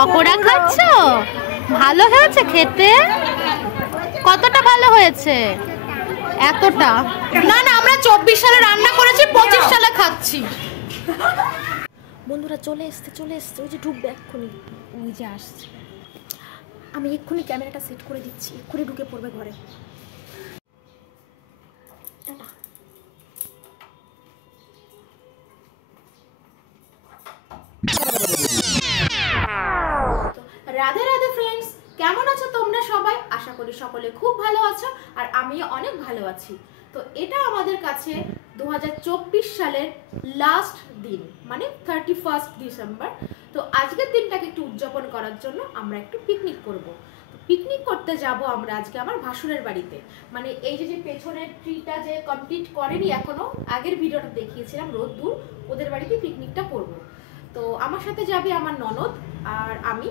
পকোড়া খাচ্ছ? ভালো হয়েছে খেতে? কতটা ভালো হয়েছে? এতটা না না, আমরা 24 সালে রান্না করেছি, 25 সালে খাচ্ছি। বন্ধুরা চলে এসছে, ওই যে ঢুকবে এক্ষুনি, ওই যে আসছে। আমি এক্ষুনি ক্যামেরাটা সেট করে দিচ্ছি, এক্ষুনি ঢুকে পড়বে ঘরে। রাধে রাধে ফ্রেন্ডস, কেমন আছো তোমরা সবাই? আশা করি সকলে খুব ভালো আছো, আর আমিও অনেক ভালো আছি। তো এটা আমাদের কাছে 2024 সালের লাস্ট দিন, মানে 31 ডিসেম্বর। তো আজকের দিনটাকে একটু উদযাপন করার জন্য আমরা একটু পিকনিক করব। পিকনিক করতে যাব আমরা আজকে আমার ভাসুরের বাড়িতে। মানে এই যে পেছনের ট্রিটা যে কমপ্লিট করেনি এখনো, আগের ভিডিওটা দেখিয়েছিলাম রোদ্দুর, ওদের বাড়িতে পিকনিকটা করব। তো আমার সাথে যাবে আমার ননদ আর আমি।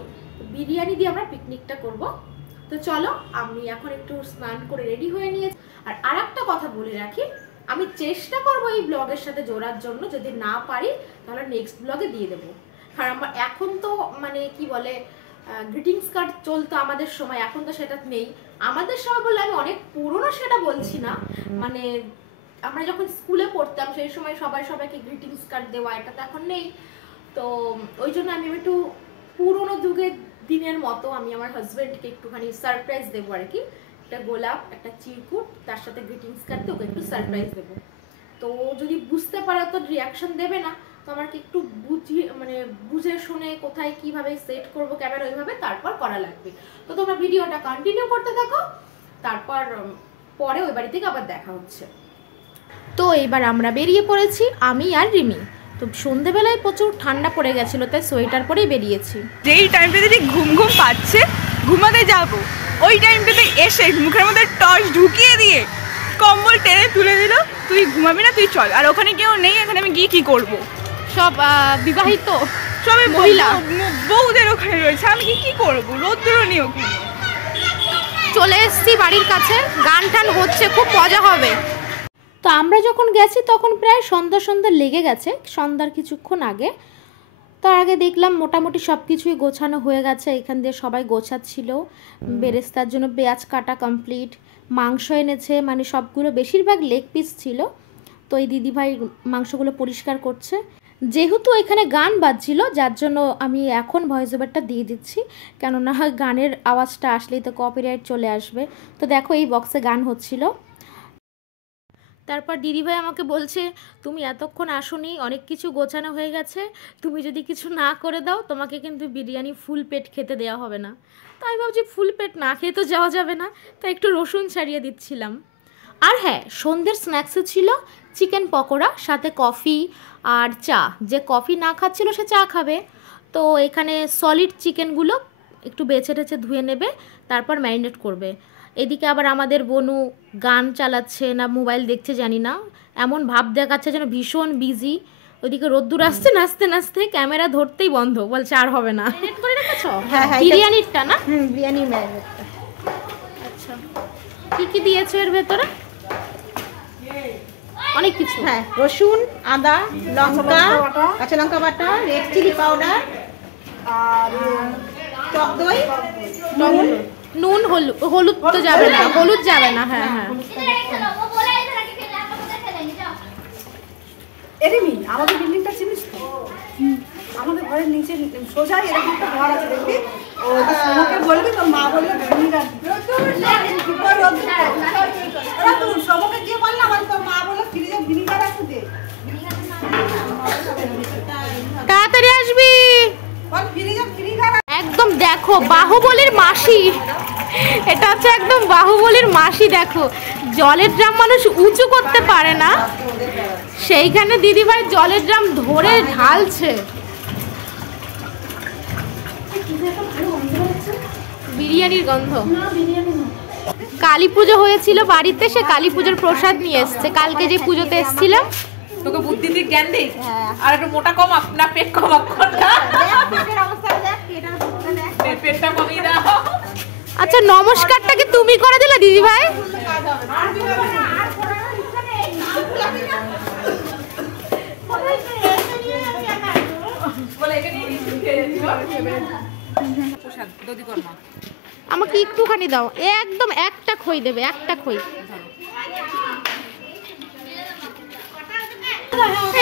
বিরিয়ানি দিয়ে আমরা পিকনিকটা করব। তো চলো, আমি এখন একটু স্নান করে রেডি হয়ে নিয়েছি। আর আরেকটা কথা বলে রাখি, আমি চেষ্টা করব এই ব্লগের সাথে জোড়ার জন্য, যদি না পারি তাহলে নেক্সট ব্লগে দিয়ে দেবো। কারণ আমার এখন তো মানে কি বলে গ্রিটিংস কার্ড চলতো আমাদের সময়, এখন তো সেটা নেই। আমাদের সময় বলে আমি অনেক পুরনো সেটা বলছি না, মানে আমরা যখন স্কুলে পড়তাম সেই সময় সবাই সবাইকে গ্রিটিংস কার্ড দেওয়া, এটা তো এখন নেই। তো ওই জন্য আমি একটু পুরোনো যুগের দিনের মতো আমি আমার হাজব্যান্ডকে একটুখানি সারপ্রাইজ দেবো আর কি। একটা গোলাপ, একটা চিরকুট, তার সাথে গ্রিটিংস কার্ড দিয়ে ওকে একটু সারপ্রাইজ দেবো। তো যদি বুঝতে পারে তো রিয়াকশন দেবে না, তো আমাকে একটু বুঝে শুনে কোথায় কিভাবে সেট করবো ক্যামেরা, ওইভাবে তারপর করা লাগবে। তো তোমরা ভিডিওটা কন্টিনিউ করতে থাকো, তারপর পরে ওই বাড়ি থেকে আবার দেখা হচ্ছে। তো এবার আমরা বেরিয়ে পড়েছি, আমি আর রিমি। তো সন্ধেবেলায় প্রচুর ঠান্ডা পড়ে গেছিলো, তাই সোয়েটার পরেই বেরিয়েছি। যেই টাইমটাতে যদি ঘুম পাচ্ছে, ঘুমাতে যাব, ওই টাইমটাতে এসে মুখের মধ্যে টর্চ ঢুকিয়ে দিয়ে কম্বল টেনে তুলে দিল, তুই ঘুমাবি না, তুই চল। আর ওখানে কেউ নেই, এখানে আমি গিয়ে কি করব? সব বিবাহিত সবাই মহিলা বউদের ওখানে রয়েছে, আমি কি করবো? রোদ্দুরও নেই ওখানে। চলে এসছি বাড়ির কাছে, গান টান হচ্ছে, খুব মজা হবে। তো আমরা যখন গেছি তখন প্রায় সন্ধ্যা লেগে গেছে, সন্ধ্যার কিছুক্ষণ আগে। তার আগে দেখলাম মোটামুটি সব কিছুই গোছানো হয়ে গেছে, এখান দিয়ে সবাই গোছাচ্ছিল। বেরেস্তার জন্য পেঁয়াজ কাটা কমপ্লিট, মাংস এনেছে, মানে সবগুলো বেশিরভাগ লেগ পিস ছিল। তো এই দিদিভাই মাংসগুলো পরিষ্কার করছে। যেহেতু এখানে গান বাজছিল, যার জন্য আমি এখন ভয়েস ওভারটা দিয়ে দিচ্ছি, কেননা গানের আওয়াজটা আসলেই তো কপিরাইট চলে আসবে। তো দেখো এই বক্সে গান হচ্ছিল। তারপর দিদিভাই আমাকে বলছে, তুমি এতক্ষণ আসোনি, অনেক কিছু গোছানো হয়ে গেছে, তুমি যদি কিছু না করে দাও তোমাকে কিন্তু বিরিয়ানি ফুল পেট খেতে দেওয়া হবে না। তাই ভাবছি ফুল পেট না খেয়ে তো যাওয়া যাবে না, তাই একটু রসুন ছাড়িয়ে দিচ্ছিলাম। আর হ্যাঁ, সন্ধ্যের স্ন্যাক্সে ছিল চিকেন পকোড়া, সাথে কফি আর চা। যে কফি না খাচ্ছিল সে চা খাবে। তো এখানে সলিড চিকেনগুলো একটু বেছে টেছে ধুয়ে নেবে, তারপর ম্যারিনেট করবে। এদিকে আবার আমাদের বনু গান চালাচ্ছে না মোবাইল দেখছে জানি না, এমন ভাব দেখাচ্ছে যেন ভীষণ বিজি। ওইদিকে রোদ্দুর আসছে, নাচতে নাচতে ক্যামেরা ধরতেই বন্ধ, বলছে আর হবে না। ম্যারিনেট করে রেখেছো? হ্যাঁ হ্যাঁ, বিরিয়ানিরটা না? বিরিয়ানির ম্যারিনেটটা। আচ্ছা, কি কি দিয়েছো এর ভেতরে? অনেক কিছু। হ্যাঁ, রসুন, আদা, লঙ্কা, কাঁচা লঙ্কা বাটা, রেড চিলি পাউডার, আর টক দই, নুন, হলুদ তো যাবে না, হলুদ যাবে না। হ্যাঁ হ্যাঁ, এরকমই আমাদের বিল্ডিংটা চিনিস তো? আমাদের ঘরের নিচে সোজা এরকম একটা ঘর আছে, দেখবি? ওকে বলবি, তোর মা বলবে ভিনিগার সবকে গিয়ে বললাম, আমার তোর মা বললো ফ্রিজে ভিনিগার আছে, দে তাড়াতাড়ি আসবি। একদম দেখো বাহুবলীর মাসি, এটা হচ্ছে একদম বাহুবলীর মাসি। দেখো জলের ড্রাম মানুষ উঁচু করতে পারে না, সেইখানে দিদিভাই জলের ড্রাম ধরে ঢালছে। বিরিয়ানির গন্ধ। কালী পুজো হয়েছিল বাড়িতে, সে কালী পুজোর প্রসাদ নিয়ে এসছে। কালকে যে পুজোতে এসেছিলাম। তোকে বুদ্ধি দিয়ে জ্ঞান দেই, আর একটু মোটা কম, না পেট কম, পেটটা কমিয়ে দাও। আচ্ছা, নমস্কারটাকে তুমি করে দিলে দিদিভাই? দধি কর্মা। আমাকে একটুখানি দাও, একদম একটা খই দেবে, একটা খই।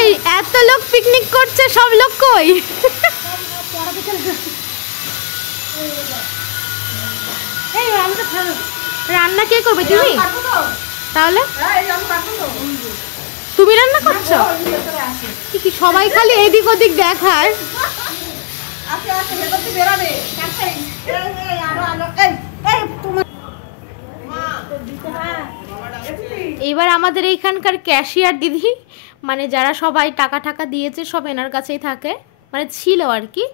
এই এত লোক পিকনিক করছে, সব লোক কই? রান্না কে করবে তুমি? তাহলে তুমি রান্না করছো? কি সবাই খালি এদিক ওদিক দেখার। এবার আমাদের এইখানকার ক্যাশিয়ার দিদি, মানে যারা সবাই টাকা টাকা দিয়েছে সব এনার কাছেই থাকে, মানে ছিল আর কি।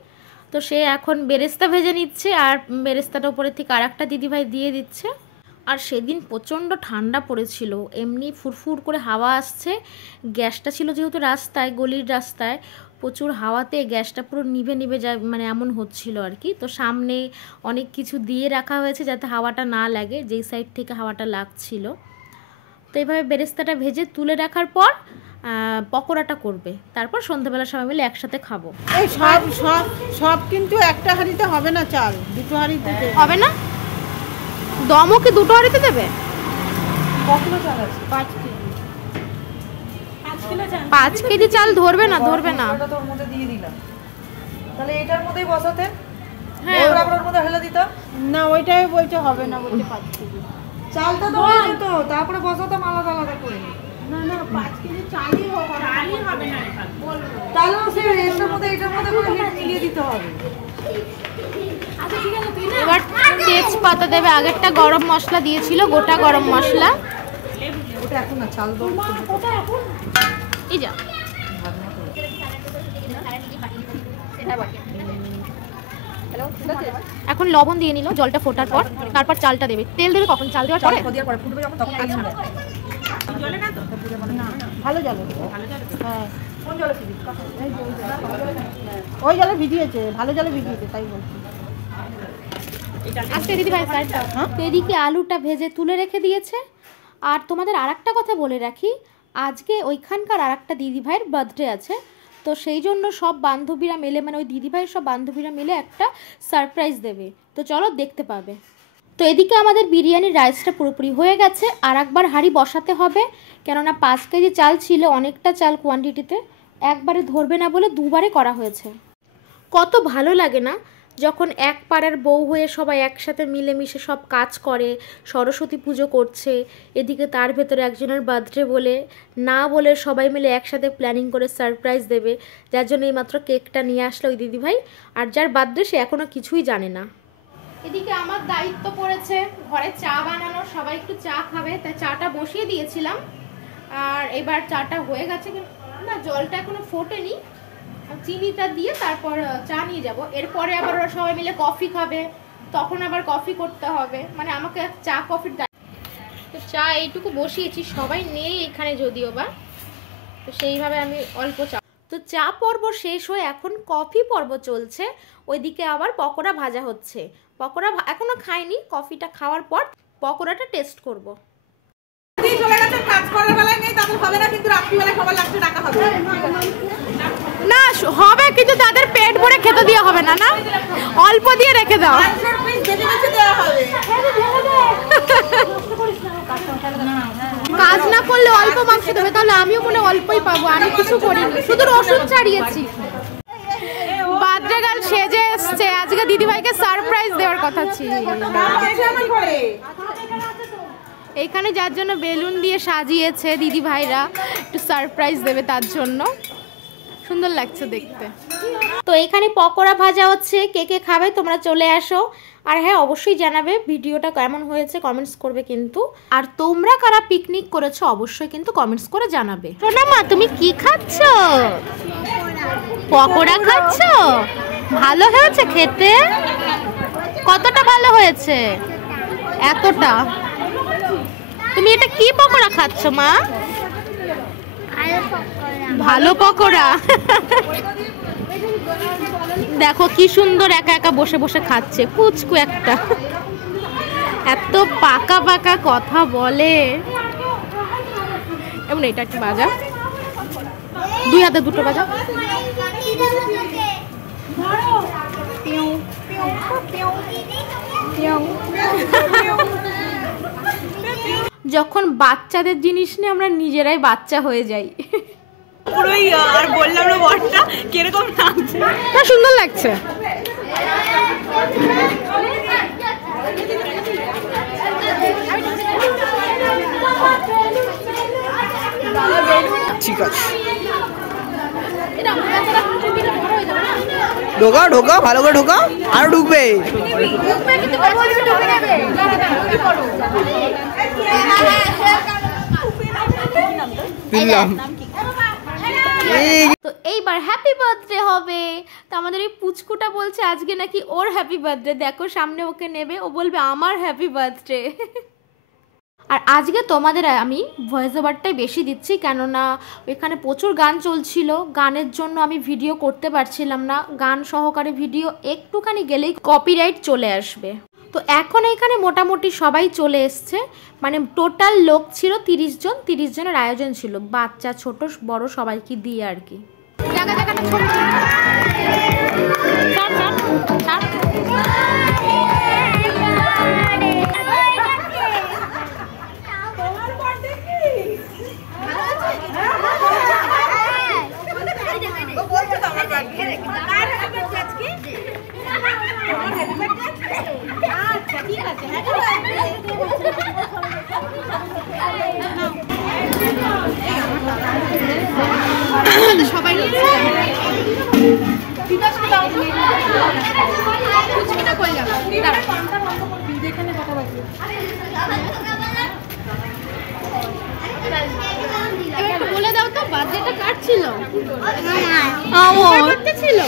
তো সে এখন বেরেস্তা ভেজে নিচ্ছে, আর বেরেস্তাটা উপরের থেকে আর একটা দিদিভাই দিয়ে দিচ্ছে। আর সেদিন প্রচণ্ড ঠান্ডা পড়েছিল, এমনি ফুরফুর করে হাওয়া আসছে। গ্যাসটা ছিল যেহেতু রাস্তায়, গলির রাস্তায়, প্রচুর হাওয়াতে গ্যাসটা পুরো নিভে নিভে যায়, মানে এমন হচ্ছিল আর কি। তো সামনে অনেক কিছু দিয়ে রাখা হয়েছে যাতে হাওয়াটা না লাগে, যেই সাইড থেকে হাওয়াটা লাগছিল। তো এইভাবে বেরেস্তাটা ভেজে তুলে রাখার পর পকোড়াটা করবে, তারপর সন্ধ্যাবেলা সবাই মিলে একসাথে খাবো। এই সব সব সব কিন্তু একটা হাঁড়িতে হবে না, চাল দুটো হাঁড়িতে হবে না? দমও কি দুটো হাঁড়িতে দেবে? কতগুলো চাল আছে? 5 কেজি। 5 কেজি চাল ধরবে না, ধরবে না। ওটা তোর মধ্যে দিয়ে দিলাম, তাহলে এটার মধ্যেই বসাতে। হ্যাঁ, ওর মধ্যে হেলে দিতাম না, ওইটাই বলতে হবে না, বলতে 5 কেজি চালটা তো তো তারপরে বসাতাম আলাদা আলাদা করে। না না 5 কেজি চালই হবে, চালই হবে না, তাহলে সে এটার মধ্যে করে মিলিয়ে দিতে হবে। এবার তেজপাতা দেবে, আগেরটা গরম মশলা দিয়েছিল, গোটা গরম মশলা। ওটা এখন না, চাল দাও এই যা, এখন লবণ দিয়ে নিল জলটা ফোটার পর, তারপর চালটা দেবে। তেল দেবে কখন? চাল দেওয়ার পরে? পরে ফুটবে যখন তখন তেল দিবে। জলে না তো না, ভালো জলে, হ্যাঁ কোন জলে দিবি? ওই জলে ভিজিয়েছে, ভালো জলে ভিজিয়েছে, তাই বলছি। আজকে দিদি ভাই সাইড দাও। তো এদিকে আলুটা ভেজে তুলে রেখে দিয়েছে। আর তোমাদের আরেকটা কথা বলে রাখি, আজকে ওইখানকার আরেকটা দিদি ভাইয়ের বার্থডে আছে। তো সেই জন্য সব বান্ধবীরা মিলে, মানে ওই দিদিভাইয়ের সব বান্ধবীরা মিলে একটা সারপ্রাইজ দেবে। তো চলো দেখতে পাবে। তো এদিকে আমাদের বিরিয়ানির রাইসটা পুরোপুরি হয়ে গেছে, আর একবার হাঁড়ি বসাতে হবে, কেননা 5 কেজি চাল ছিল, অনেকটা চাল কোয়ান্টিটিতে, একবারে ধরবে না বলে দুবারে করা হয়েছে। কত ভালো লাগে না যখন এক পাড়ার বউ হয়ে সবাই একসাথে মিলেমিশে সব কাজ করে। সরস্বতী পুজো করছে, এদিকে তার ভেতরে একজনের বার্থডে বলে না বলে সবাই মিলে একসাথে প্ল্যানিং করে সারপ্রাইজ দেবে, যার জন্য এইমাত্র কেকটা নিয়ে আসলো ওই দিদিভাই। আর যার বার্থডে সে এখনও কিছুই জানে না। এদিকে আমার দায়িত্ব পড়েছে ঘরে চা বানানোর, সবাই একটু চা খাবে, তাই চাটা বসিয়ে দিয়েছিলাম। আর এবার চাটা হয়ে গেছে, না জলটা এখনো ফোটেনি, চিনিটা দিয়ে তারপর চা নিয়ে যাব। এরপরে আবার ওরা সবাই মিলে কফি খাবে, তখন আবার কফি করতে হবে, মানে আমাকে চা কফির তো চা এইটুকু বসিয়েছি, সবাই নেই এখানে যদিও বা, তো সেইভাবে আমি অল্প চা। তো চা পর্ব শেষ হয়ে এখন কফি পর্ব চলছে। ওইদিকে আবার পকোড়া ভাজা হচ্ছে। পকোড়া এখনো খাইনি, কফিটা খাওয়ার পর পকোড়াটা টেস্ট করব। কাজ করার বেলায় নেই, তাদের হবে না, কিন্তু রাত্রিবেলায় সবার লাগছে টাকা হবে না, হবে কিন্তু তাদের পেট ভরে খেতে দেওয়া হবে না, না অল্প দিয়ে রেখে দাও। কাজ না করলে অল্প মাংস দেবে, তাহলে আমিও মনে অল্পই পাবো, আমি কিছু করিনি, শুধু রসুন ছাড়িয়েছি। বার্থডে গার্ল সেজে এসছে, আজকে দিদিভাইকে সারপ্রাইজ দেওয়ার কথা ছিল। এইখানে যার জন্য বেলুন দিয়ে সাজিয়েছে দিদিভাইরা, একটু সারপ্রাইজ দেবে তার জন্য, সুন্দর লাগছে দেখতে। তো এখানে পকোড়া ভাজা হচ্ছে, কে কে খাবে তোমরা চলে আসো। আর হ্যাঁ, অবশ্যই জানাবে ভিডিওটা কেমন হয়েছে, কমেন্টস করবে কিন্তু। আর তোমরা কারা পিকনিক করেছো অবশ্যই কিন্তু কমেন্টস করে জানাবে। সোনা মা, তুমি কি খাচ্ছ? পকোড়া খাচ্ছ? ভালো হয়েছে খেতে? কতটা ভালো হয়েছে? এতটা? তুমি এটা কি পকোড়া খাচ্ছ মা? ভালো পকোড়া। দেখো কি সুন্দর একা একা বসে বসে খাচ্ছে, পুচকু একটা, এত পাকা পাকা কথা বলে। এমন এটা একটু বাজা, দুই হাতে দুটো বাজা। যখন বাচ্চাদের জিনিস নিয়ে আমরা নিজেরাই বাচ্চা হয়ে যাই। পুরোই আর বললাম না বরটা কিরকম লাগছে, না সুন্দর লাগছে। ঠিক আছে, ঢোকা ঢোকা ভালো করে ঢোকা, আরো ঢুকবে। তো এইবার হ্যাপি বার্থডে হবে। তো আমাদের এই পুচকুটা বলছে আজকে নাকি ওর হ্যাপি বার্থডে, দেখো সামনে ওকে নেবে, ও বলবে আমার হ্যাপি বার্থডে। আর আজকে তোমাদের আমি ভয়েস ওভারটাই বেশি দিচ্ছি, কেননা এখানে প্রচুর গান চলছিল, গানের জন্য আমি ভিডিও করতে পারছিলাম না। গান সহকারে ভিডিও একটুখানি গেলেই কপিরাইট চলে আসবে। তো এখন এখানে মোটামুটি সবাই চলে এসছে, মানে টোটাল লোক ছিল 30 জন। 30 জনের আয়োজন ছিল, বাচ্চা ছোট বড় সবাইকে দিয়ে আর কি। সবাই বলে দাও তো বার্থডেটা কার ছিল? বার্থডে ছিল,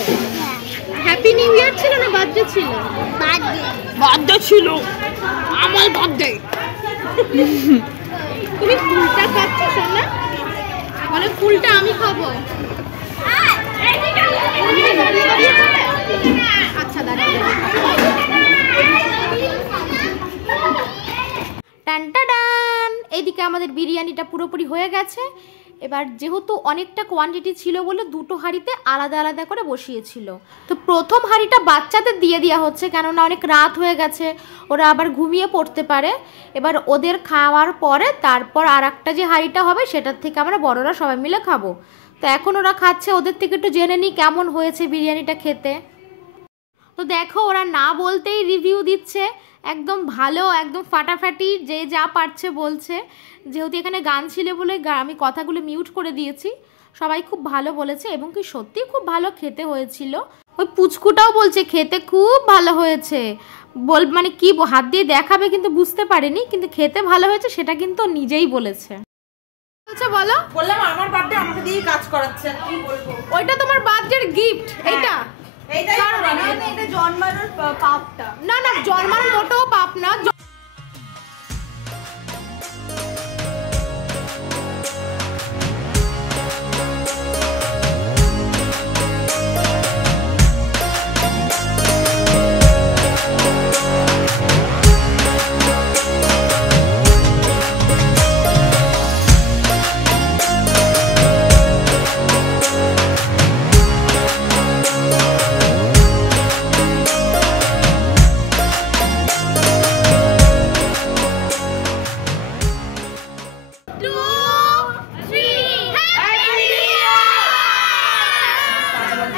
হ্যাপি নিউ ইয়ার ছিল না বার্থডে ছিল? বার্থডে ছিল আমার বার্থডে। তুমি ফুলটা খাচ্ছ সোনা? বলে ফুলটা আমি খাবো। আচ্ছা দাঁড়িয়ে টান। এইদিকে আমাদের বিরিয়ানিটা পুরোপুরি হয়ে গেছে। এবার যেহেতু অনেকটা কোয়ান্টিটি ছিল বলে দুটো হাঁড়িতে আলাদা আলাদা করে বসিয়েছিল। তো প্রথম হাঁড়িটা বাচ্চাদের দিয়ে দেওয়া হচ্ছে, কেননা অনেক রাত হয়ে গেছে, ওরা আবার ঘুমিয়ে পড়তে পারে। এবার ওদের খাওয়ার পরে তারপর আর একটা যে হাঁড়িটা হবে সেটার থেকে আমরা বড়রা সবাই মিলে খাবো। তো এখন ওরা খাচ্ছে, ওদের থেকে একটু জেনে নিই কেমন হয়েছে বিরিয়ানিটা খেতে। তো দেখো ওরা না বলতেই রিভিউ দিচ্ছে, একদম ভালো, একদম ফাটাফাটি, যে যা পারছে বলছে। যেহেতু এখানে গান ছিল বলে আমি কথাগুলো মিউট করে দিয়েছি। সবাই খুব ভালো বলেছে এবং কি সত্যি খুব ভালো খেতে হয়েছিল। ওই পুচকুটাও বলছে খেতে খুব ভালো হয়েছে, মানে কি হাত দিয়ে দেখাবে কিন্তু বুঝতে পারেনি, কিন্তু খেতে ভালো হয়েছে সেটা কিন্তু নিজেই বলেছে। বলো, বললাম আমার বার্থডে আমাকে দিয়ে কাজ করাচ্ছে, কি বলবো? ওইটা তোমার বার্থডের গিফট। এইটা এইটাই এটা জন্মানোর পাপটা। না না, জন্মানোর মোটেও পাপ না।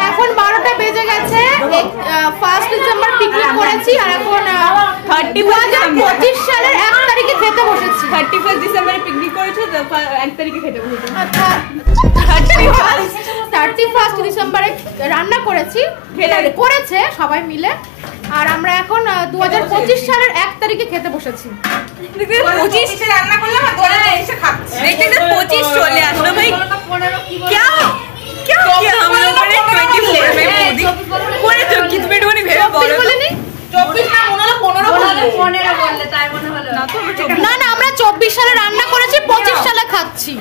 এখন 12টা বেজে গেছে। 1 ডিসেম্বর পিকনিক করেছি আর এখন 2025 সালের 1 তারিখে খেতে বসেছি। 31 ডিসেম্বরে পিকনিক করেছো, 1 তারিখে খেতে বসেছো। 31 ডিসেম্বরে রান্না করেছি, করেছে সবাই মিলে। আর আমরা এখন 2025 সালের 1 তারিখে খেতে বসেছি। 25 রান্না করলাম আর 2025 খাচ্ছি। देखते 25 চলে আসলো ভাই। क्या क्या किया हम लोगों ने 24 में मोदी করে তো কি তুমি একটুখানি ভেবে বলো। 24 না মনে হলো 15 বললে তাই মনে হলো। না না, আমরা 24 সালে রান্না করেছি, 25 সালে খাচ্ছি।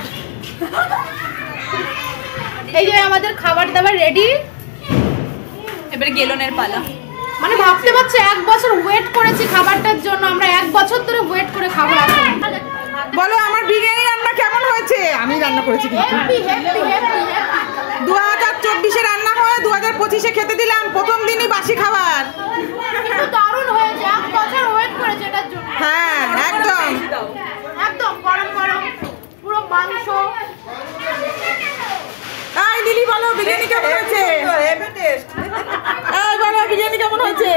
এই যে আমাদের খাবার দাবার রেডি। এবারে গেলনের পালা। মানে ভাবতে পারছি 1 বছর ওয়েট করেছি খাবারটার জন্য, আমরা 1 বছর ধরে ওয়েট করে খাবো। বলো আমার বিরিয়ানি রান্না কেমন হয়েছে? আমি রান্না করেছি কিন্তু। হ্যাপি হ্যাপি হ্যাপি 2024 এ রান্না হয় 2025-এ খেতে দিলাম প্রথম দিনই বাসি খাবার। কিন্তু দারুণ হয়েছে, 1 বছর ওয়েট করেছে এটার জন্য। হ্যাঁ একদম একদম গরম গরম পুরো মাংস। এই লিলি বলো বিরিয়ানি কেমন হয়েছে? এই বলো বিরিয়ানি কেমন হয়েছে?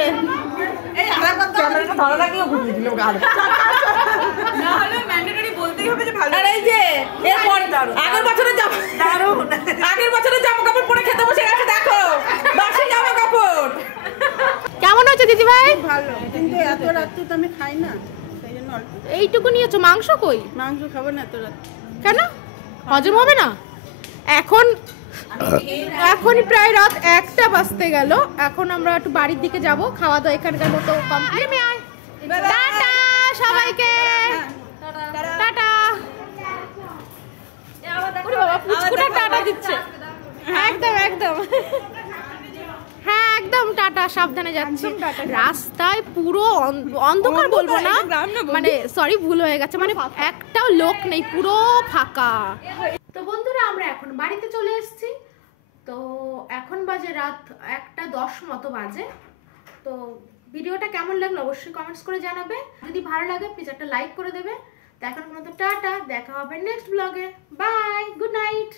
ক্যামেরাটা ধরে রাখিও ঘুরিয়ে দিল গাল। না হলে ম্যান্ডেটরি বলতেই হবে যে ভালো। আর এই যে এরপর আগের বছরের জামা কাপড় পরে খেতে বসে গেছে দেখো, বাসি জামা কাপড়। কেমন হয়েছে দিদি ভাই? ভালো, কিন্তু এত রাত্রে তো আমি খাই না, সেই জন্য অল্প। এইটুকু নিয়েছো, মাংস কই? মাংস খাবো না এত রাত্রে। কেন, হজম হবে না? এখন প্রায় রাত 1টা বাজতে গেল। এখন আমরা একটু বাড়ির দিকে যাব, খাওয়া দাওয়া এখানকার মতো কমপ্লিট। টাটা সবাইকে, টাটা। ওরে বাবা, পুচকুটা টাটা দিচ্ছে। একদম একদম, হ্যাঁ একদম টাটা, সাবধানে যাচ্ছি। রাস্তায় পুরো অন্ধকার বলবো না, মানে সরি ভুল হয়ে গেছে, মানে একটাও লোক নেই, পুরো ফাঁকা। তো বন্ধুরা আমরা এখন বাড়িতে চলে এসেছি। তো এখন বাজে রাত 1:10 মতো বাজে। তো ভিডিওটা কেমন লাগলো অবশ্যই কমেন্টস করে জানাবে। যদি ভালো লাগে প্লিজ একটা লাইক করে দেবে। তো এখন পর্যন্ত টাটা, দেখা হবে নেক্সট ব্লগে। Bye, good night.